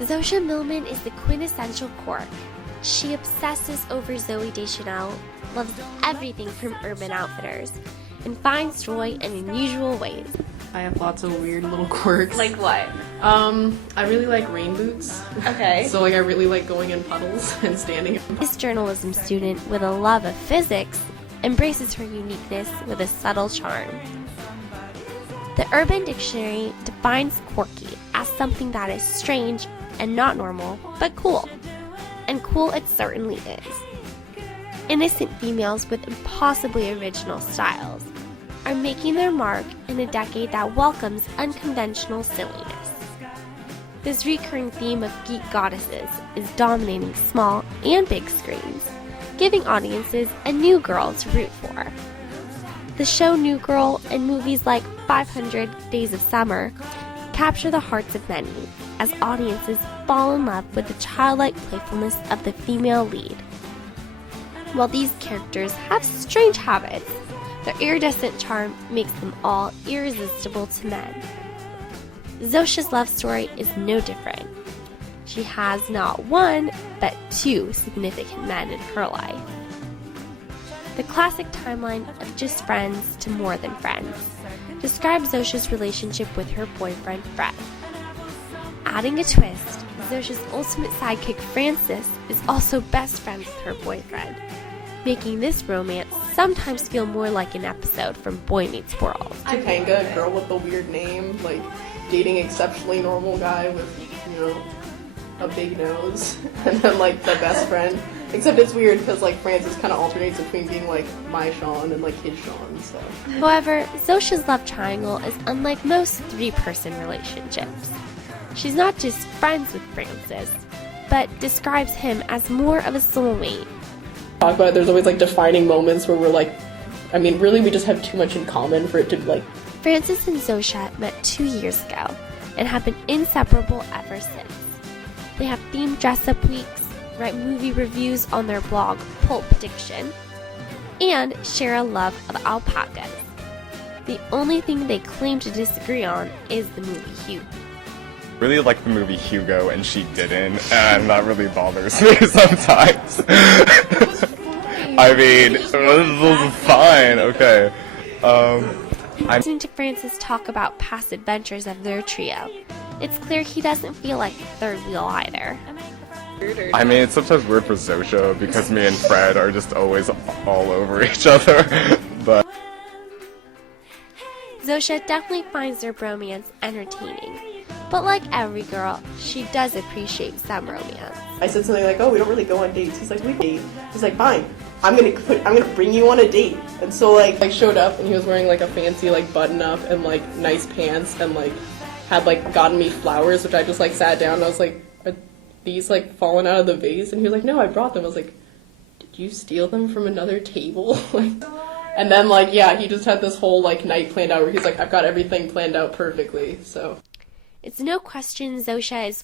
Zosha Millman is the quintessential quirk. She obsesses over Zooey Deschanel, loves everything from Urban Outfitters, and finds joy in unusual ways. I have lots of weird little quirks. Like what? I really like rain boots. Okay. So I really like going in puddles and standing in puddles. This journalism student with a love of physics embraces her uniqueness with a subtle charm. The Urban Dictionary defines quirky as something that is strange and not normal, but cool. And cool it certainly is. Innocent females with impossibly original styles are making their mark in a decade that welcomes unconventional silliness. This recurring theme of geek goddesses is dominating small and big screens, giving audiences a new girl to root for. The show New Girl and movies like 500 Days of Summer capture the hearts of many as audiences fall in love with the childlike playfulness of the female lead. While these characters have strange habits, their iridescent charm makes them all irresistible to men. Zosha's love story is no different. She has not one, but two significant men in her life. The classic timeline of just friends to more than friends describes Zosha's relationship with her boyfriend, Fred. Adding a twist, Zosha's ultimate sidekick, Frances, is also best friends with her boyfriend, making this romance sometimes feel more like an episode from Boy Meets World. Topanga, girl with the weird name, like dating exceptionally normal guy with, a big nose, and then like the best friend. Except it's weird because like Frances kind of alternates between being like my Sean and like his Sean. So. However, Zosha's love triangle is unlike most three-person relationships. She's not just friends with Frances, but describes him as more of a soulmate. Talk about it, there's always like defining moments where we're like, really we just have too much in common for it to be like. Frances and Zosha met 2 years ago and have been inseparable ever since. They have themed dress-up weeks, write movie reviews on their blog Pulp Diction, and share a love of alpacas. The only thing they claim to disagree on is the movie Hugo. Really like the movie Hugo and she didn't, and that really bothers me sometimes. This was fine, okay. Listening to Frances talk about past adventures of their trio, it's clear he doesn't feel like the third wheel either. It's sometimes weird for Zosha because me and Fred are just always all over each other, but Zosha definitely finds their bromance entertaining, but like every girl, she does appreciate some romance. I said something like, "Oh, we don't really go on dates." He's like, "We date." He's like, "Fine, I'm gonna bring you on a date." And so like showed up and he was wearing like a fancy like button up and like nice pants and like had like gotten me flowers, which I just like sat down and I was like, "Are these like falling out of the vase?" And he was like, "No, I brought them." I was like, "Did you steal them from another table?" And then like yeah, he just had this whole like night planned out where he's like, "I've got everything planned out perfectly." So It's no question Zosha is